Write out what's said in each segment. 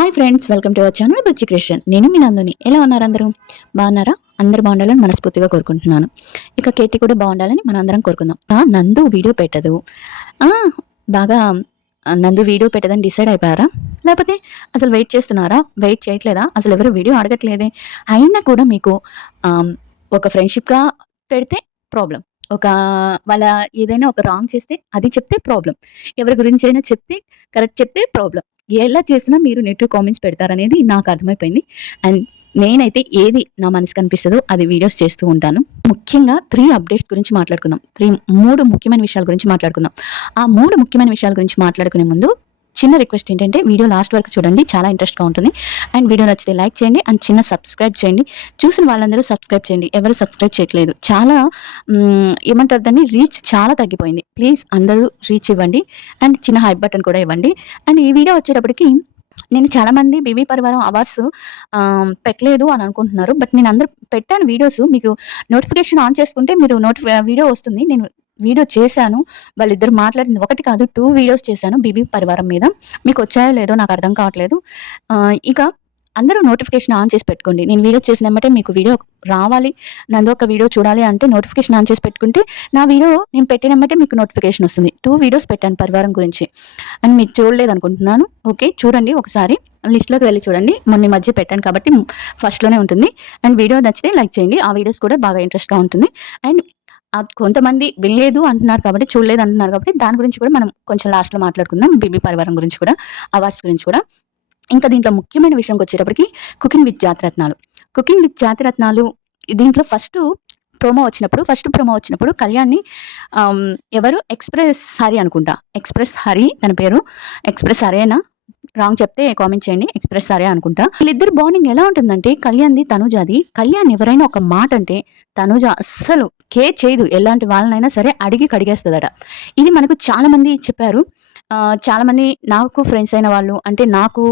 Hi friends, welcome to our channel Bujji Christian. నేను మీ నందుని. ఎలా ఉన్నారు అందరూ? బాగున్నారా? అందరూ బాగుండాలని మనస్ఫూర్తిగా కోరుకుంటున్నాను. ఇక కేటీ కూడా బాగుండాలని మనందరం కోరుకుందాం. నందు వీడియో పెట్టదు. ఆ! బాగా నందు వీడియో పెట్టదని డిసైడ్ అయిపోయారా? లేకపోతే అసలు వెయిట్ చేస్తున్నారా? వెయిట్ చేయట్లేదా? అసలు ఎవరు వీడియో అడగట్లేదే. అయినా కూడా మీకు ఆహ్, ఒక ఫ్రెండ్‌షిప్‌గా పెడితే ప్రాబ్లమ్. ఒక వాళ్ళ ఏదైనా ఒక రాంగ్ చేస్తే అది చెప్తే ప్రాబ్లమ్. ఎవరి గురించైనా చెప్తే కరెక్ట్ చెప్తే ప్రాబ్లమ్. ఎలా చేసినా మీరు నెగెటివ్ కామెంట్స్ పెడతారనేది నాకు అర్థమైపోయింది. అండ్ నేనైతే ఏది నా మనసుకు అనిపిస్తదో అది వీడియోస్ చేస్తూ ఉంటాను. ముఖ్యంగా 3 అప్డేట్స్ గురించి మాట్లాడుకుందాం. 3 ముఖ్యమైన విషయాల గురించి మాట్లాడుకుందాం. ఆ 3 ముఖ్యమైన విషయాల గురించి మాట్లాడుకునే ముందు చిన్న రిక్వెస్ట్ ఏంటంటే వీడియో లాస్ట్ వరకు చూడండి. చాలా ఇంట్రెస్ట్‌గా ఉంటుంది. అండ్ వీడియో నచ్చితే లైక్ చేయండి. అండ్ చిన్న సబ్స్క్రైబ్ చేయండి. చూసిన వాళ్ళందరూ సబ్స్క్రైబ్ చేయండి. ఎవరు సబ్స్క్రైబ్ చేయట్లేదు. చాలా ఏమంటారు దాన్ని, రీచ్ చాలా తగ్గిపోయింది. ప్లీజ్ అందరూ రీచ్ ఇవ్వండి. అండ్ చిన్న హైప్ బటన్ కూడా ఇవ్వండి. అండ్ ఈ వీడియో వచ్చేటప్పటికి నేను చాలామంది బీబీ పరివారం అవార్డ్స్ పెట్టలేదు అని అనుకుంటున్నారు. బట్ నేను అందరూ పెట్టాను వీడియోస్. మీకు నోటిఫికేషన్ ఆన్ చేసుకుంటే మీరు వీడియో వస్తుంది. నేను వీడియో చేశాను. వాళ్ళిద్దరు మాట్లాడింది ఒకటి కాదు, 2 వీడియోస్ చేశాను బీబీ పరివారం మీద. మీకు వచ్చాయో లేదో నాకు అర్థం కావట్లేదు. ఇక అందరూ నోటిఫికేషన్ ఆన్ చేసి పెట్టుకోండి. నేను వీడియో చేసిన ఎమ్మటే మీకు వీడియో రావాలి. నందు ఒక వీడియో చూడాలి అంటే నోటిఫికేషన్ ఆన్ చేసి పెట్టుకుంటే నా వీడియో నేను పెట్టిన ఎమ్మటే మీకు నోటిఫికేషన్ వస్తుంది. 2 వీడియోస్ పెట్టాను పరివారం గురించి. అండ్ మీరు చూడలేదనుకుంటున్నాను. ఓకే, చూడండి ఒకసారి. లిస్ట్‌లోకి వెళ్లి చూడండి. మొన్న ఈ మధ్య పెట్టాను కాబట్టి ఫస్ట్‌లోనే ఉంటుంది. అండ్ వీడియో నచ్చితే లైక్ చేయండి. ఆ వీడియోస్ కూడా బాగా ఇంట్రెస్ట్‌గా ఉంటుంది. అండ్ కొంతమంది వినలేదు అంటున్నారు కాబట్టి, చూడలేదు అంటున్నారు కాబట్టి దాని గురించి కూడా మనం కొంచెం లాస్ట్‌లో మాట్లాడుకుందాం. బీబీ పరివారం గురించి కూడా, అవార్డ్స్ గురించి కూడా. ఇంకా దీంట్లో ముఖ్యమైన విషయంకొచ్చేటప్పటికి cooking with Jathiratnalu. Cooking with Jathiratnalu దీంట్లో ఫస్ట్ ప్రోమో వచ్చినప్పుడు కళ్యాణ్‌ని ఎవరు ఎక్స్‌ప్రెస్ హరి అనుకుంటా. ఎక్స్‌ప్రెస్ హరి తన పేరు. ఎక్స్‌ప్రెస్ హరేనా? రాంగ్ చెప్తే కామెంట్ చేయండి. ఎక్స్‌ప్రెస్ హరే అనుకుంటా. వీళ్ళిద్దరి బాండింగ్ ఎలా ఉంటుందంటే కళ్యాణ్‌ది, తనుజాది. కళ్యాణ్ ఎవరైనా ఒక మాట అంటే తనుజ అస్సలు కేర్ చేయదు. ఎలాంటి వాళ్ళనైనా సరే అడిగి కడిగేస్తదట. ఇది మనకు చాలామంది చెప్పారు. చాలామంది నాకు ఫ్రెండ్స్ అయిన వాళ్ళు, అంటే నాకు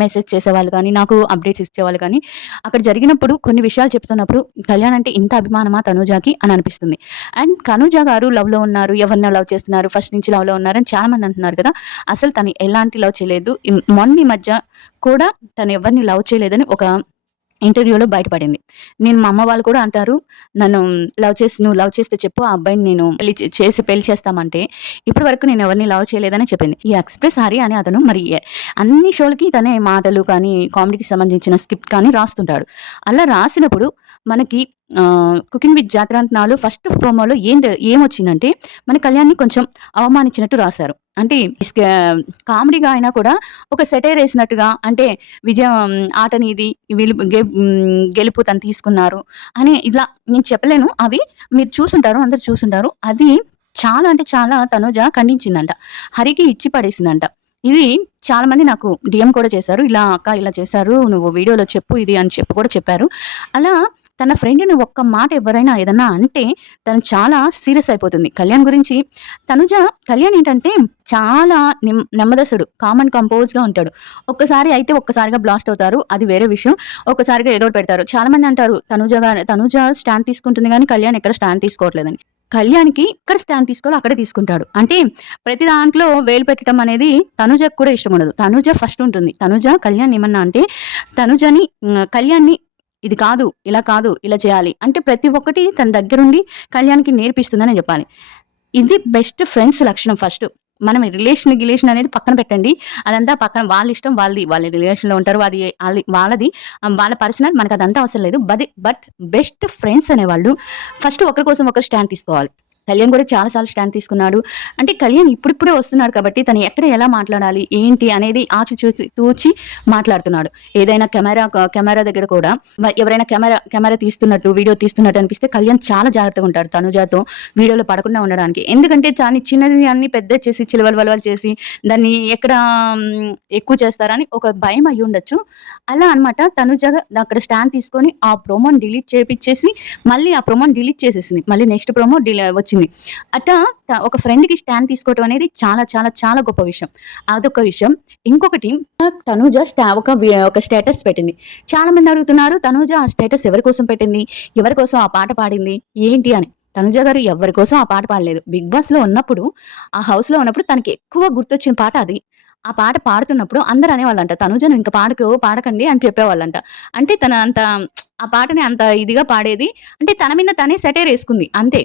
మెసేజ్ చేసేవాళ్ళు గానీ, నాకు అప్డేట్స్ ఇచ్చేవాళ్ళు గానీ, అక్కడ జరిగినప్పుడు కొన్ని విషయాలు చెప్తున్నప్పుడు కళ్యాణ్ అంటే ఇంత అభిమానమా తనూజకి అని అనిపిస్తుంది. అండ్ తనూజ గారు లవ్‌లో ఉన్నారు. ఎవరినో లవ్ చేస్తున్నారు. ఫస్ట్ నుంచి లవ్‌లో ఉన్నారని చాలామంది అంటున్నారు కదా! అసలు తను ఎలాంటి లవ్ చేయలేదు. మొన్న ఈ మధ్య కూడా తను ఎవరిని లవ్ చేయలేదని ఒక ఇంటర్వ్యూలో బయటపడింది. మా అమ్మ వాళ్ళు కూడా అంటారు, నన్ను నువ్వు లవ్ చేస్తే చెప్పు, ఆ అబ్బాయిని నేను పెళ్లి చేస్తామంటే, ఇప్పటి వరకు నేను ఎవరిని లవ్ చేయలేదని చెప్పింది. ఈ ఎక్స్‌ప్రెస్ హరి అనే అతను మరి అన్ని షోలకి తనే మాటలు కానీ, కామెడీకి సంబంధించిన స్క్రిప్ట్ కానీ రాస్తుంటాడు. అలా రాసినప్పుడు మనకి కుకింగ్ విత్ జాతిరత్నాలు ఫస్ట్ ప్రోమోలో ఏమొచ్చిందంటే, మన కళ్యాణ్‌ని కొంచెం అవమానించినట్టు రాశారు. అంటే కామెడీగా అయినా కూడా ఒక సెటైర్ ఏసినట్టుగా, అంటే విజయం ఆట నీది, గెలుపు తను తీసుకున్నారు అని ఇలా నేను చెప్పలేను. అవి మీరు చూసుంటారు. అందరూ చూసుంటారు. అది చాలా అంటే చాలా తనుజ ఖండించిందంట. హరికి ఇచ్చి పడేసిందంట. ఇది చాలా మంది నాకు డీఎం కూడా చేశారు. ఇలా అక్క ఇలా చేశారు. నువ్వు వీడియోలో చెప్పు ఇది అని చెప్పి కూడా చెప్పారు. అలా తన ఫ్రెండ్‌ని ఒక్క మాట ఎవరైనా ఏదన్నా అంటే తను చాలా సీరియస్ అయిపోతుంది. కళ్యాణ్ గురించి కళ్యాణ్ ఏంటంటే చాలా నెమ్మదస్తుడు. కామ్ అండ్ కంపోజ్‌గా ఉంటాడు. ఒక్కసారిగా బ్లాస్ట్ అవుతారు. అది వేరే విషయం. ఒక్కసారిగా ఏదోటి పెడతారు. చాలామంది అంటారు తనూజ స్టాండ్ తీసుకుంటుంది గానీ కళ్యాణ్ ఎక్కడ స్టాండ్ తీసుకోవట్లేదని. కళ్యాణ్‌కి ఎక్కడ స్టాండ్ తీసుకోవాలో అక్కడే తీసుకుంటాడు. అంటే ప్రతి దాంట్లో వేలు పెట్టడం అనేది తనుజకి కూడా ఇష్టం ఉండదు. తనుజ ఫస్ట్ ఉంటుంది. కళ్యాణ్ ఏమన్నా అంటే కళ్యాణ్‌ని ఇది కాదు, ఇలా కాదు, ఇలా చేయాలి అంటే ప్రతి ఒక్కటి తన దగ్గరుండి కళ్యాణ్‌కి నేర్పిస్తుందనే జెప్పాలి. ఇది బెస్ట్ ఫ్రెండ్స్ లక్షణం ఫస్ట్. మనం గిలేషన్ అనేది పక్కన పెట్టండి. అదంతా పక్కన, వాళ్ళ ఇష్టం వాళ్ళది. వాళ్ళ రిలేషన్‌లో ఉంటారు. వాళ్ళది. వాళ్ళ పర్సనల్, మనకదంతా అవసరం లేదు. బట్ బెస్ట్ ఫ్రెండ్స్ అనేవాళ్ళు ఫస్ట్ ఒకరి కోసం ఒకరు స్టాండ్ తీసుకోవాలి. కళ్యాణ్ కూడా చాలా సార్లు స్టాండ్ తీసుకున్నాడు. అంటే కళ్యాణ్ ఇప్పుడిప్పుడే వస్తున్నాడు కాబట్టి తను ఎక్కడ ఎలా మాట్లాడాలి, ఏంటి అనేది తూచి మాట్లాడుతున్నాడు. ఏదైనా కెమెరా దగ్గర కూడా ఎవరైనా కెమెరా తీస్తున్నట్టు, వీడియో తీస్తున్నట్టు అనిపిస్తే కళ్యాణ్ చాలా జాగ్రత్తగా ఉంటాడు తనుజాతో వీడియోలో పడకుండా ఉండడానికి. ఎందుకంటే దాన్ని చిన్నది అన్ని పెద్ద చేసి చిలవలు చేసి దాన్ని ఎక్కడ ఎక్కువ చేస్తారని ఒక భయం అయ్యి ఉండొచ్చు. అలా అనమాట. తనుజ అక్కడ స్టాండ్ తీసుకొని ఆ ప్రోమోని డిలీట్ చేపిచ్చేసి మళ్ళీ ఆ ప్రోమోని డిలీట్ చేసేసింది. మళ్ళీ నెక్స్ట్ ప్రోమో వచ్చింది. అట్టా ఒక ఫ్రెండ్‌కి స్టాండ్ తీసుకోవటం అనేది చాలా చాలా చాలా గొప్ప విషయం. అదొక విషయం. ఇంకొకటి, తనూజ ఒక స్టేటస్ పెట్టింది. చాలా మంది అడుగుతున్నారు, తనూజ ఆ స్టేటస్ ఎవరి కోసం పెట్టింది? ఎవరి కోసం ఆ పాట పాడింది? ఏంటి అని. తనుజ గారు ఎవరి కోసం ఆ పాట పాడలేదు. బిగ్ బాస్‌లో ఉన్నప్పుడు, ఆ హౌస్‌లో ఉన్నప్పుడు తనకి ఎక్కువ గుర్తొచ్చిన పాట అది. ఆ పాట పాడుతున్నప్పుడు అందరూ అనేవాళ్ళంట, "తనుజ నువ్వు ఇంక పాడకండి" అని చెప్పేవాళ్ళంట. అంటే తన అంత ఆ పాటని అంత ఇదిగా పాడేది. అంటే తన మీద తనే సెటైర్ యేసుకుంది అంతే.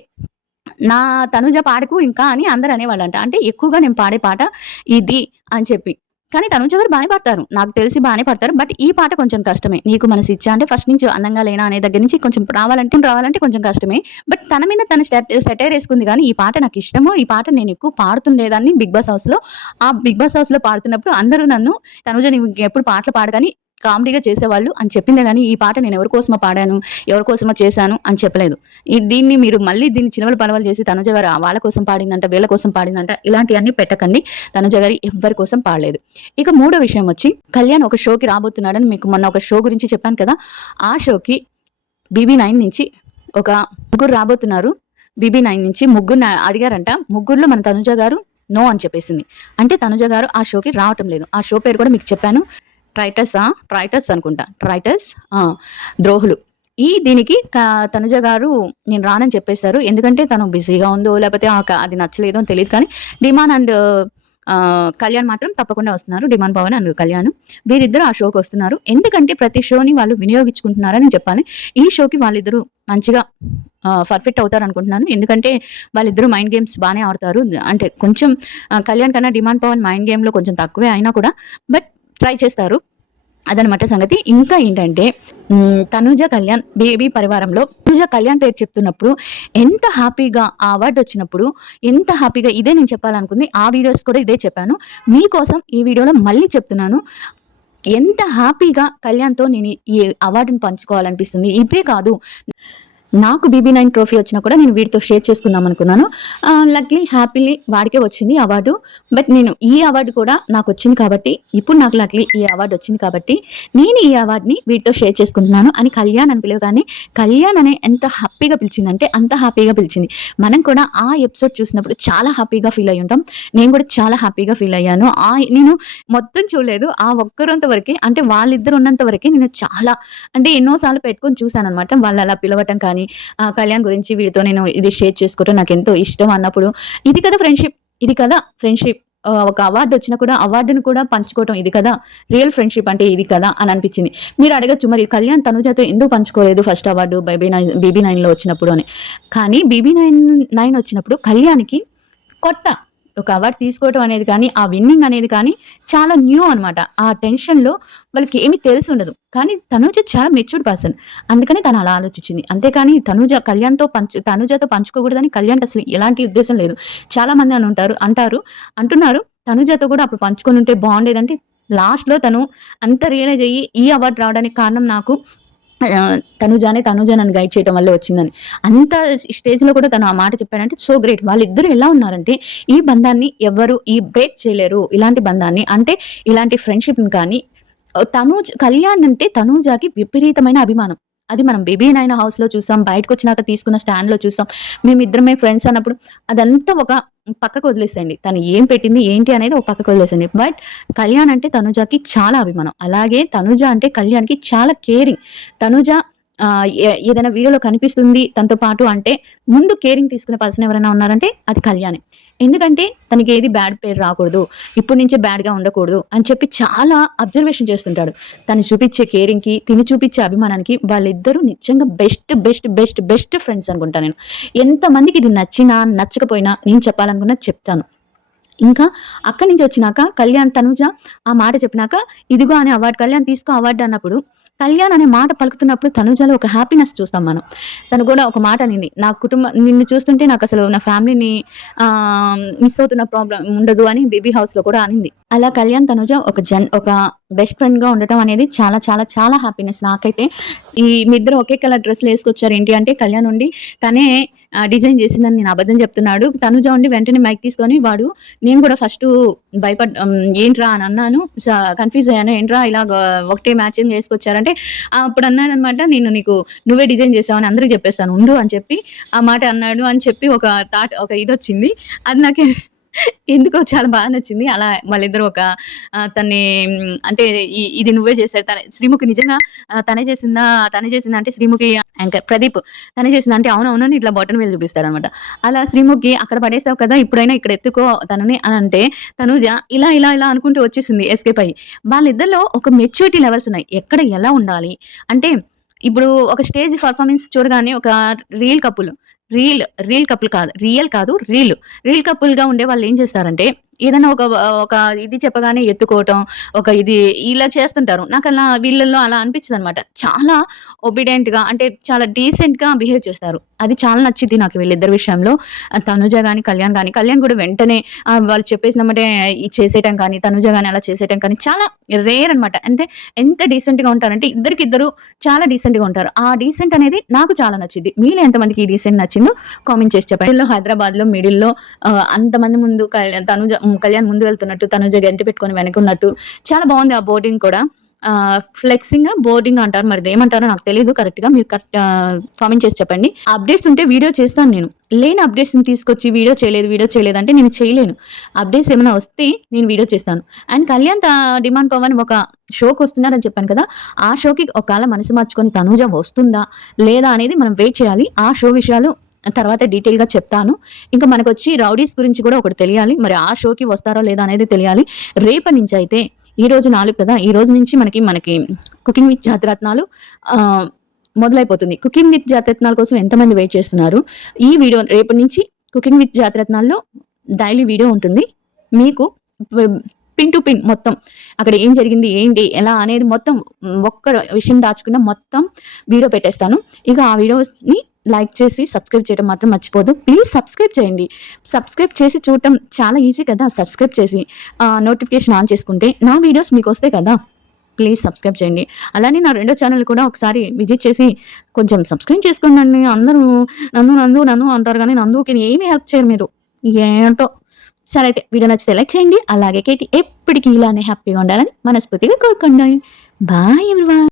నా తనుజ పాడకు ఇంకా అని అందరూ అనేవాళ్ళంట. అంటే ఎక్కువగా నేను పాడే పాట ఇది అని చెప్పి. కానీ తనుజ గారు బానే పాడతారు. నాకు తెలిసి బానే పాడతారు. బట్ ఈ పాట కొంచెం కష్టమే. 'నీకు మనసిచ్చా' అంటే ఫస్ట్ నుంచి 'అందంగా లేనా' అనే దగ్గర నుంచి కొంచెం రావాలంటే కొంచెం కష్టమే. బట్ తన మీద తను సెటైర్ యేసుకుంది గానీ, ఈ పాట నాకిష్టము. ఈ పాట నేను ఎక్కువ పాడుతుండేదాన్ని 'బిగ్ బాస్ హౌస్‌లో'. ఆ 'బిగ్ బాస్ హౌస్‌లో' పాడుతున్నప్పుడు అందరూ నన్ను, "తనుజ నువ్వు ఇంకెప్పుడు పాటలు పాడు గాని" కామెడీగా చేసేవాళ్ళు అని చెప్పిందే గానీ, ఈ పాట నేను ఎవరి కోసమో పాడాను, ఎవరి కోసమో చేశాను అని చెప్పలేదు. దీన్ని మీరు మళ్ళీ దీన్ని చిలవలు పలవలు చేసి తనుజ గారు వాళ్ళ కోసం పాడిందంట, వీళ్ళ కోసం పాడిందంట ఇలాంటియన్నీ పెట్టకండి. తనుజ గారు ఎవ్వరి కోసం పాడలేదు. ఇక మూడో విషయం వచ్చి, కళ్యాణ్ ఒక షోకి రాబోతున్నాడని మీకు మొన్న ఒక షో గురించి చెప్పాను కదా! ఆ షోకి బీబీ9 నుంచి ఒక ముగ్గురు రాబోతున్నారు. బీబీ9 నుంచి ముగ్గురిని అడిగారంట. ముగ్గురిలో మన తనుజ గారు నో అని చెప్పేసింది. అంటే తనుజ గారు ఆ షోకి రావటం లేదు. ఆ షో పేరు కూడా మీకు చెప్పాను. ట్రైటర్స్ అనుకుంటా. ఆ! ద్రోహులు. దీనికి తనుజ గారు నేను రానని చెప్పేసారు. ఎందుకంటే తను బిజీగా ఉందో, లేపోతే అది నచ్చలేదో అని తెలీదు కానీ, డిమాన్ అండ్ కళ్యాణ్ మాత్రం తప్పకుండా వస్తున్నారు. డిమాండ్ పవన్ అండ్ కళ్యాణ్ వీరిద్దరూ ఆ షోకి వస్తున్నారు. ఎందుకంటే ప్రతి షోని వాళ్ళు వినియోగించుకుంటున్నారని చెప్పాలి. ఈ షోకి వాళ్ళిద్దరూ మంచిగా పర్ఫెక్ట్ అవుతారనుకుంటున్నాను. ఎందుకంటే వాళ్ళిద్దరూ మైండ్ గేమ్స్ బానే ఆడతారు. అంటే కొంచెం కళ్యాణ్ కన్నా డిమాండ్ పవన్ మైండ్ గేమ్‌లో కొంచెం తక్కువే అయినా కూడా బట్ ట్రై చేస్తారు. అదనమాట సంగతి. ఇంకా ఏంటంటే తనూజ కళ్యాణ్ బేబీ పరివారంలో తనూజ కళ్యాణ్ పేరు చెప్తున్నప్పుడు ఎంత హ్యాపీగా ఆ అవార్డ్ వచ్చినప్పుడు ఎంత హ్యాపీగా ఇదే నేను చెప్పాలనుకుంది. ఆ వీడియోస్ కూడా ఇదే చెప్పాను. మీకోసం ఈ వీడియోలో మళ్ళీ చెప్తున్నాను. ఎంత హ్యాపీగా కళ్యాణ్‌తో నేను ఈ అవార్డుని పంచుకోవాలనిపిస్తుంది. ఇదే కాదు, నాకు బీబీ9 ట్రోఫీ వచ్చినా కూడా నేను వీడితో షేర్ చేసుకుందాం అనుకున్నాను. లక్కీలీ హ్యాపీలీ వాడికే వచ్చింది అవార్డు. బట్ నేను ఈ అవార్డు కూడా నాకొచ్చింది కాబట్టి, ఇప్పుడు నాకు లక్కీలీ ఈ అవార్డు వచ్చింది కాబట్టి, నేను ఈ అవార్డ్‌ని వీడితో షేర్ చేసుకుంటున్నాను అని కళ్యాణ్ అని పిలవగానే, కళ్యాణ్ అనే ఎంత హ్యాపీగా పిలిచిందంటే అంత హ్యాపీగా పిలిచింది. మనం కూడా ఆ ఎపిసోడ్ చూసినప్పుడు చాలా హ్యాపీగా ఫీల్ అయ్యి ఉంటాం. నేను కూడా చాలా హ్యాపీగా ఫీల్ అయ్యాను. నేను మొత్తం చూడలేదు. ఆ ఒక్కరోంత వరకే, అంటే వాళ్ళిద్దరు ఉన్నంత వరకే నేను చాలా, అంటే ఎన్నో సార్లు పెట్టుకొని చూసాననమాట. వాళ్ళు అలా పిలవటం కానీ, కళ్యాణ్ గురించి వీడితో నేను ఇది షేర్ చేసుకోవటం నాకెంతో ఇష్టం అన్నప్పుడు, ఇది కదా ఫ్రెండ్‌షిప్, ఇది కదా ఫ్రెండ్‌షిప్. ఒక అవార్డ్ వచ్చినా కూడా అవార్డుని కూడా పంచుకోవటం ఇది కదా రియల్ ఫ్రెండ్‌షిప్ అంటే ఇది కదా అని అనిపించింది. మీరు అడగొచ్చు, మరి కళ్యాణ్ తనుజతో ఎందుకు పంచుకోలేదు ఫస్ట్ అవార్డు బీబీ9లో వచ్చినప్పుడు అని. కానీ బీబీ9 వచ్చినప్పుడు కళ్యాణ్‌కి కొత్త ఒక అవార్డ్ తీసుకోవటం అనేది కానీ, ఆ విన్నింగ్ అనేది కానీ చాలా న్యూ అనమాట. ఆ టెన్షన్‌లో వాళ్ళకి ఏమి తెలిసుండదు. కానీ తనూజ చాలా మెచ్యూర్డ్ పర్సన్. అందుకని తను అలా ఆలోచించింది. అంతేకాని తనూజతో పంచుకోకూడదని కళ్యాణ్‌కి అసలు ఎలాంటి ఉద్దేశ్యం లేదు. చాలామంది అంటున్నారు తనూజతో కూడా అప్పుడు పంచుకొనుంటే బావుండేదంటే, లాస్ట్‌లో తను అంత రియలైజ్ అయ్యి ఈ అవార్డ్ రావడానికి కారణం నాకు తనుజ నన్ను గైడ్ చేయడం వల్లే వచ్చిందని. అంత స్టేజ్‌లో కూడా తను ఆ మాట చెప్పాడంటే సో గ్రేట్. వాళ్ళిద్దరూ ఎలా ఉన్నారంటే, ఈ బంధాన్ని ఎవ్వరు బ్రేక్ చేయలేరు. ఇలాంటి బంధాన్ని, అంటే ఇలాంటి ఫ్రెండ్‌షిప్‌ని కానీ, కళ్యాణ్ అంటే తనూజకి విపరీతమైన అభిమానం. అది మనం బేబీ9 హౌస్‌లో చూసాం. బయటకొచ్చినాక తీసుకున్న స్టాండ్‌లో చూసాం. మేమిద్దరమే ఫ్రెండ్స్ అన్నప్పుడు అదంతా ఒక పక్కకు వదిలేసేయండి. తను ఏం పెట్టింది, ఏంటి అనేది ఒక పక్కకు వదిలేసేయండి. బట్ కళ్యాణ్ అంటే తనుజకి చాలా అభిమానం. అలాగే తనుజ అంటే కళ్యాణ్‌కి చాలా కేరింగ్. తనుజ ఏదైనా వీడియోలో కనిపిస్తుంది తనతో పాటు అంటే, ముందు కేరింగ్ తీసుకునే పర్సన్ ఎవరైనా ఉన్నారంటే అది కళ్యాణే. ఎందుకంటే తనకి ఏది బ్యాడ్ పేరు రాకూడదు, ఇప్పటి నుంచే బ్యాడ్‌గా ఉండకూడదు అని చెప్పి చాలా అబ్జర్వేషన్ చేస్తుంటాడు. తను చూపించే కేరింగ్‌కి, తిను చూపించే అభిమానానికి వాళ్ళిద్దరూ నిజంగా బెస్ట్ ఫ్రెండ్స్ అనుకుంటా నేను. ఎంతమందికి ఇది నచ్చినా, నచ్చకపోయినా నేను చెప్పాలనుకున్నది చెప్తాను. ఇంకా అక్కడి నుంచి వచ్చినాక కళ్యాణ్ తనుజ ఆ మాట చెప్పినాక, ఇదిగో అనే అవార్డ్ కళ్యాణ్ తీసుకో అవార్డ్ అన్నప్పుడు, కళ్యాణ్ అనే మాట పలుకుతున్నప్పుడు తనుజలో ఒక హ్యాపీనెస్ చూస్తాం మనం. తను కూడా ఒక మాట అనింది, నా నిన్ను చూస్తుంటే నాకసలు నా ఫ్యామిలీని మిస్ అవుతున్న ప్రాబ్లమ్ ఉండదు అని బేబీ హౌస్‌లో కూడా అనింది. అలా కళ్యాణ్ తనుజ ఒక బెస్ట్ ఫ్రెండ్‌గా ఉండటం అనేది చాలా చాలా చాలా హ్యాపీనెస్ నాకైతే. మీ ఇద్దరు ఒకే కలర్ డ్రెస్‌లు ఏసుకొచ్చారు ఏంటి అంటే, కళ్యాణ్ ఉండి తనే డిజైన్ చేసిందని నేను అబద్ధం చెప్తున్నాడు. తనుజ ఉండి వెంటనే మైక్ తీసుకొని నేను కూడా ఫస్టు ఏంట్రా అని అన్నాను. కన్‌ఫ్యూజ్ అయ్యాను. ఏంట్రా ఇలాగ ఒకటే మ్యాచింగ్ చేసుకొచ్చారంటే, అప్పుడు అన్నాననమాట, నువ్వే డిజైన్ చేసావని అందరికి చెప్పేస్తాను ఉండు అని చెప్పి ఆ మాట అన్నాడు అని చెప్పి ఒక ఇదొచ్చింది. అది ఎందుకో చాలా బాగా నచ్చింది. అలా వాళ్ళిద్దరూ ఒక తన్ని అంటే ఇది నువ్వే చేశాడు. శ్రీముఖి నిజంగా తనే చేసిందా అంటే శ్రీముఖి యాంకర్ ప్రదీప్ తనే చేసిందా అంటే అవునవునని ఇట్లా బొటన వేలు చూపిస్తాడనమాట. అలా శ్రీముఖి అక్కడ పడేసావు కదా! ఇప్పుడైనా ఇక్కడ ఎత్తుకో తనని అని అంటే తనూజ ఇలా అనుకుంటూ వచ్చేసింది ఎస్కేప్ అయ్యి. వాళ్ళిద్దరిలో ఒక మెచ్యూరిటీ లెవెల్స్ ఉన్నాయి. ఎక్కడ ఎలా ఉండాలి అంటే ఇప్పుడు ఒక స్టేజ్ పర్ఫార్మెన్స్ చూడగానే ఒక రీల్ కపుల్ రీల్ కపుల్ కాదు. రియల్ కాదు రీల్. రీల్ కపుల్‌గా ఉండే వాళ్ళేం చేస్తారంటే, ఏదైనా ఒక ఇది చెప్పగానే ఎత్తుకోవటం, ఒక ఇది ఇలా చేస్తుంటారు. నాకలా వీళ్ళల్లో అలా అనిపించదనమాట. చాలా ఒబీడియంట్‌గా అంటే చాలా డీసెంట్‌గా బిహేవ్ చేస్తారు. అది చాలా నచ్చిద్ది నాకు వీళ్ళిద్దరి విషయంలో. తనుజ గాని, కళ్యాణ్ కూడా వెంటనే వాళ్ళు చెప్పేసినెమ్మటే ఇది చేసేయటం కానీ, తనుజ గాని అలా చేసేయటం కానీ చాలా రేర్ అనమాట. అంటే ఎంత డీసెంట్‌గా ఉంటారంటే ఇద్దరికిద్దరు చాలా డీసెంట్‌గా ఉంటారు. ఆ డీసెంట్ అనేది నాకు చాలా నచ్చిద్ది. మీలో ఎంతమందికి ఈ డీసెంట్ నచ్చిందో కామెంట్ చేసి చెప్పండి. హైదరాబాద్‌లో మిడిల్‌లో అంతమంది ముందు కళ్యాణ్ ముందు వెళ్తున్నట్టు, తనుజ గంటి పెట్టుకొని వెనకున్నట్టు చాలా బావుంది ఆ బోర్డింగ్ కూడా. ఫ్లెక్సింగా, బోర్డింగ్ అంటారు. మరిదేమంటారో నాకు తెలీదు కరెక్ట్‌గా. మీరు కామెంట్ చేసి చెప్పండి. అప్డేట్స్ ఉంటే వీడియో చేస్తాను నేను. లేని అప్డేట్స్‌ని తీసుకొచ్చి వీడియో చేయలేదు అంటే నేను చేయలేను. అప్డేట్స్ ఏమైనా వస్తే నేను వీడియో చేస్తాను. అండ్ కళ్యాణ్ డిమాండ్ పవన్ ఒక షోకొస్తున్నారని చెప్పాను కదా! ఆ షోకి ఒకవేళ మనసు మార్చుకొని తనూజ వస్తుందా? లేదా? అనేది మనం వెయిట్ చేయాలి. ఆ షో విషయాలు తర్వాత డీటెయిల్‌గా చెప్తాను. ఇంకా మనకొచ్చి రౌడీస్ గురించి కూడా ఒకటి తెలియాలి. మరి ఆ షోకి వస్తారో లేదా అనేది తెలియాలి. రేపటి నుంచయితే ఈరోజు 4 కదా! ఈ రోజు నుంచి మనకి కుకింగ్ విత్ జాతిరత్నాలు మొదలైపోతుంది. కుకింగ్ విత్ జాతిరత్నాల కోసం ఎంతమంది వెయిట్ చేస్తున్నారు? ఈ వీడియో రేపటి నుంచి కుకింగ్ విత్ జాతిరత్నాల్లో డైలీ వీడియో ఉంటుంది. మీకు పిన్ టు పిన్ మొత్తం అక్కడ ఏం జరిగింది, ఏంటి, ఎలా అనేది మొత్తం ఒక్క విషయం దాచుకున్న మొత్తం వీడియో పెట్టేస్తాను. ఇక ఆ వీడియోస్‌ని లైక్ చేసి సబ్స్క్రైబ్ చేయడం మాత్రం మర్చిపోవద్దు. ప్లీజ్ సబ్స్క్రైబ్ చేయండి. సబ్స్క్రైబ్ చేసి చూడటం చాలా ఈజీ కదా! సబ్స్క్రైబ్ చేసి నోటిఫికేషన్ ఆన్ చేసుకుంటే నా వీడియోస్ మీకొస్తాయి కదా! ప్లీజ్ సబ్స్క్రైబ్ చేయండి. అలానే నా రెండో ఛానల్ కూడా ఒకసారి విజిట్ చేసి కొంచెం సబ్స్క్రైబ్ చేసుకోండండి. అందరూ నందు అంటారు గానీ నందుకి ఏమి హెల్ప్ చేయరు మీరు. ఏంటో! సరే అయితే వీడియో నచ్చితే లైక్ చేయండి. అలాగే కేటీ ఎప్పటికి ఇలానే హ్యాపీగా ఉండాలని మనస్ఫూర్తిగా కోరుకుంటున్నాను. Bye everyone.